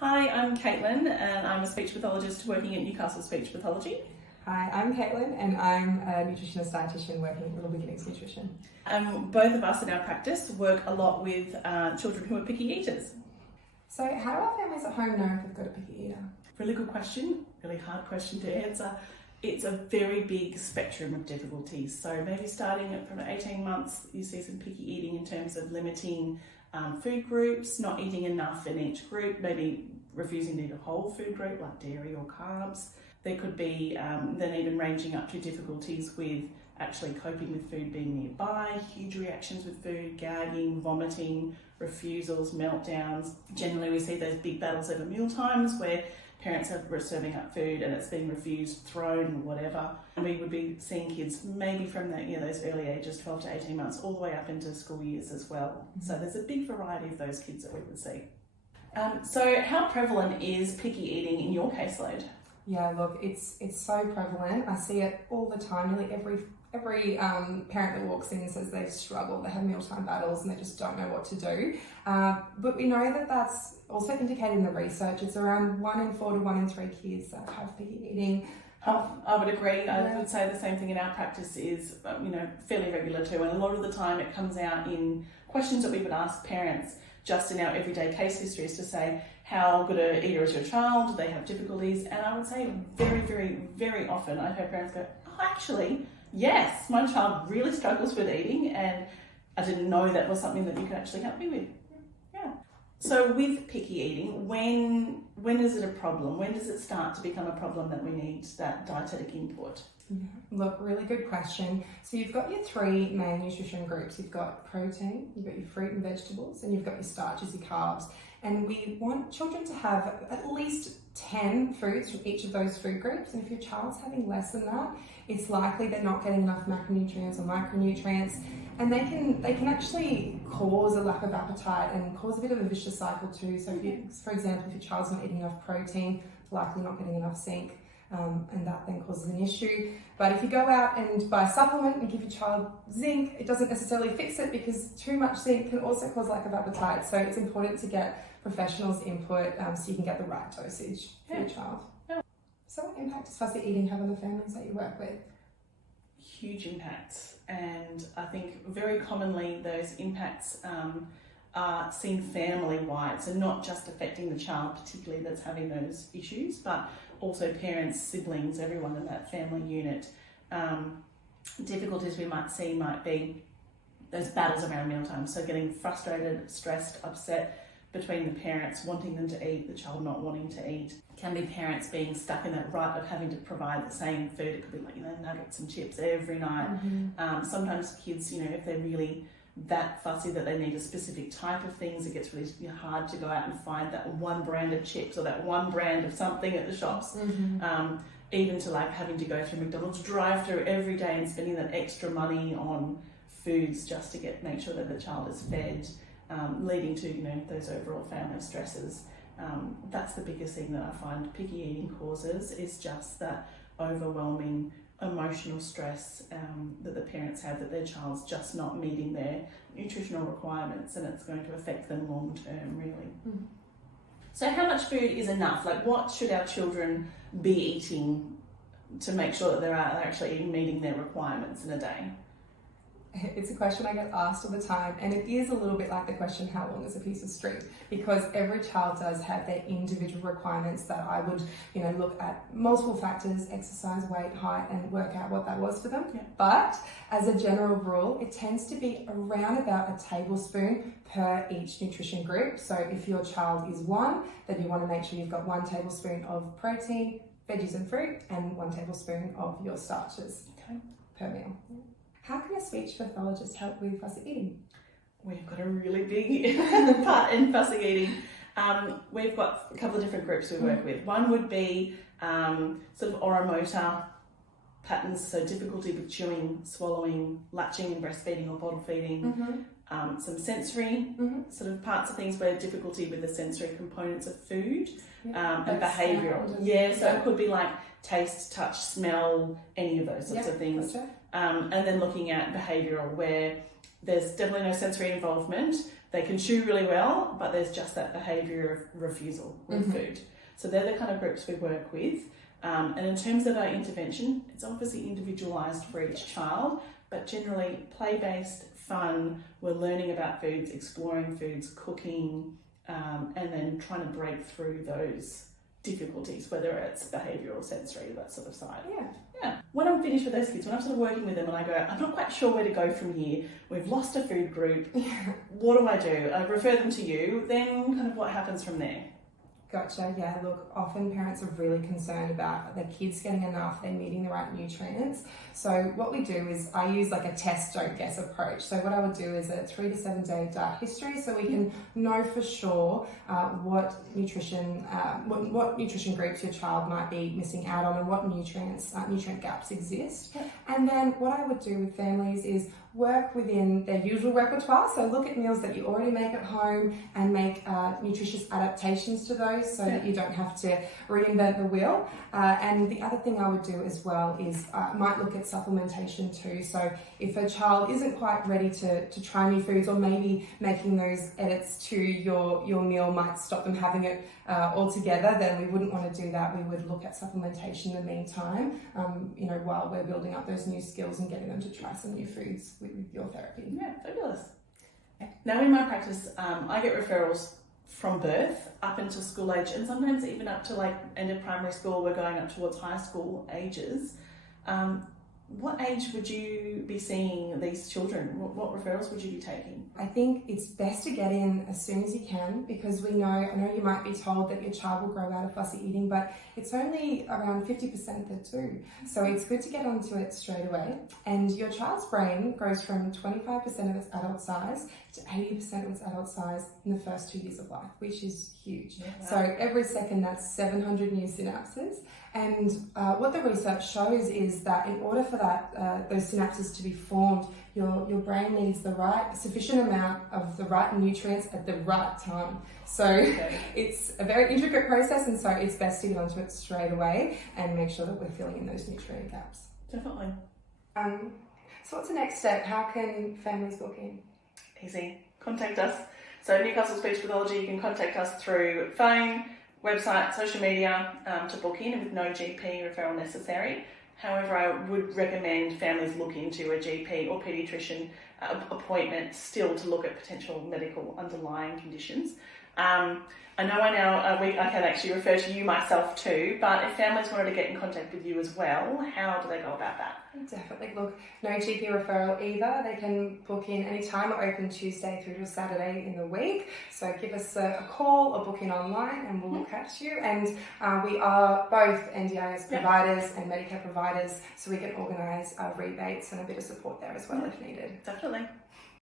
Hi, I'm Kaitlin and I'm a speech pathologist working at Newcastle Speech Pathology. Hi, I'm Kaitlin and I'm a nutritionist dietitian working at Little Beginnings Nutrition. Both of us in our practice work a lot with children who are picky eaters. So how do our families at home know if they've got a picky eater? Really good question, really hard question to answer. It's a very big spectrum of difficulties. So maybe starting at from 18 months, you see some picky eating in terms of limiting food groups, not eating enough in each group, maybe refusing to eat a whole food group like dairy or carbs. There could be then even ranging up to difficulties with actually coping with food being nearby, huge reactions with food, gagging, vomiting, refusals, meltdowns. Generally we see those big battles over meal times where parents are serving up food and it's being refused, thrown, whatever. And we would be seeing kids maybe from those early ages, 12 to 18 months, all the way up into school years as well. So there's a big variety of those kids that we would see. So how prevalent is picky eating in your caseload? Yeah, look, it's so prevalent. I see it all the time. Nearly every parent that walks in says they struggle, they have mealtime battles and they just don't know what to do. But we know that that's also indicated in the research. It's around 1 in 4 to 1 in 3 kids that have picky eating. I would agree. I would say the same thing in our practice is, fairly regular too. And a lot of the time it comes out in questions that we would ask parents just in our everyday case histories to say, how good an eater is your child? Do they have difficulties? And I would say very, very, very often I've heard parents go, oh, actually, yes, my child really struggles with eating and I didn't know that was something that you could actually help me with. Yeah. So with picky eating, when is it a problem? When does it start to become a problem that we need that dietetic input? Yeah. Look, really good question. So you've got your 3 main nutrition groups. You've got protein, you've got your fruit and vegetables, and you've got your starches, your carbs. And we want children to have at least 10 foods from each of those food groups. And if your child's having less than that, it's likely they're not getting enough macronutrients or micronutrients. And they can actually cause a lack of appetite and cause a bit of a vicious cycle too. So for example, if your child's not eating enough protein, likely not getting enough zinc, and that then causes an issue. But if you go out and buy a supplement and give your child zinc, it doesn't necessarily fix it because too much zinc can also cause lack of appetite. So it's important to get professionals' input so you can get the right dosage for your child. Yeah. So what impact does fussy eating have on the families that you work with? Huge impacts, and I think very commonly those impacts are seen family-wide, so not just affecting the child particularly that's having those issues, but also parents, siblings, everyone in that family unit. Difficulties we might see might be those battles around mealtime, so getting frustrated, stressed, upset between the parents wanting them to eat, the child not wanting to eat. Can be parents being stuck in that rut of having to provide the same food. It could be like, nuggets and chips every night. Sometimes kids, if they're really that fussy that they need a specific type of things, it gets really hard to go out and find that one brand of chips or that one brand of something at the shops. Even to like having to go through McDonald's drive-through every day and spending that extra money on foods just to make sure that the child is fed, leading to those overall family stresses. That's the biggest thing that I find picky eating causes, is just that overwhelming emotional stress that the parents have, that their child's just not meeting their nutritional requirements, and it's going to affect them long term, really. So how much food is enough? Like, what should our children be eating to make sure that they're actually meeting their requirements in a day? It's a question I get asked all the time, and it is a little bit like the question, how long is a piece of string? Because every child does have their individual requirements that I would, look at multiple factors, exercise, weight, height, and work out what that was for them. Yeah. But as a general rule, it tends to be around about a tablespoon per each nutrition group. So if your child is 1, then you want to make sure you've got 1 tablespoon of protein, veggies and fruit, and 1 tablespoon of your starches per meal. How can a speech pathologist help with fussy eating? We've got a really big part in fussy eating. We've got a couple of different groups we work with. One would be sort of oromotor patterns, so difficulty with chewing, swallowing, latching and breastfeeding or bottle feeding. Some sensory sort of parts of things where difficulty with the sensory components of food, and behavioural. So it could be like taste, touch, smell, any of those sorts of things. Gotcha. And then looking at behavioural, where there's definitely no sensory involvement. They can chew really well, but there's just that behaviour of refusal with food. So they're the kind of groups we work with. And in terms of our intervention, it's obviously individualised for each child, but generally play-based, fun. We're learning about foods, exploring foods, cooking, and then trying to break through those difficulties, whether it's behavioural, sensory, that sort of side. Yeah. When I'm finished with those kids, when I'm sort of working with them and I go, I'm not quite sure where to go from here, we've lost a food group, what do? I refer them to you, then kind of what happens from there? Gotcha. Yeah, look, often parents are really concerned about their kids getting enough, they're meeting the right nutrients. So what we do is I use like a test, don't guess approach. So what I would do is a 3 to 7 day diet history so we can know for sure what nutrition groups your child might be missing out on and what nutrient gaps exist. And then what I would do with families is work within their usual repertoire. So look at meals that you already make at home and make nutritious adaptations to those so that you don't have to reinvent the wheel. And the other thing I would do as well is might look at supplementation too. So if a child isn't quite ready to try new foods, or maybe making those edits to your meal might stop them having it altogether, then we wouldn't want to do that. We would look at supplementation in the meantime, while we're building up those new skills and getting them to try some new foods with your therapy. Yeah, fabulous. Now in my practice, I get referrals from birth up until school age, and sometimes even up to like end of primary school. We're going up towards high school ages. What age would you be seeing these children? What referrals would you be taking? I think it's best to get in as soon as you can, because I know you might be told that your child will grow out of fussy eating, but it's only around 50% that do. So it's good to get onto it straight away. And your child's brain grows from 25% of its adult size to 80% of its adult size in the first 2 years of life, which is huge. Yeah, wow. So every second, that's 700 new synapses. And what the research shows is that in order for those synapses to be formed, your brain needs the sufficient amount of the right nutrients at the right time. So it's a very intricate process, and so it's best to get onto it straight away and make sure that we're filling in those nutrient gaps. Definitely. So what's the next step? How can families book in? Easy. Contact us. So Newcastle Speech Pathology, you can contact us through phone, website, social media to book in with no GP referral necessary. However, I would recommend families look into a GP or paediatrician appointment still to look at potential medical underlying conditions. I know I can actually refer to you myself too, but if families wanted to get in contact with you as well, how do they go about that? Definitely. Look, no GP referral either. They can book in anytime. We're open Tuesday through to Saturday in the week. So give us a call or book in online and we'll catch you. And we are both NDIS providers and Medicare providers, so we can organise rebates and a bit of support there as well if needed. Definitely.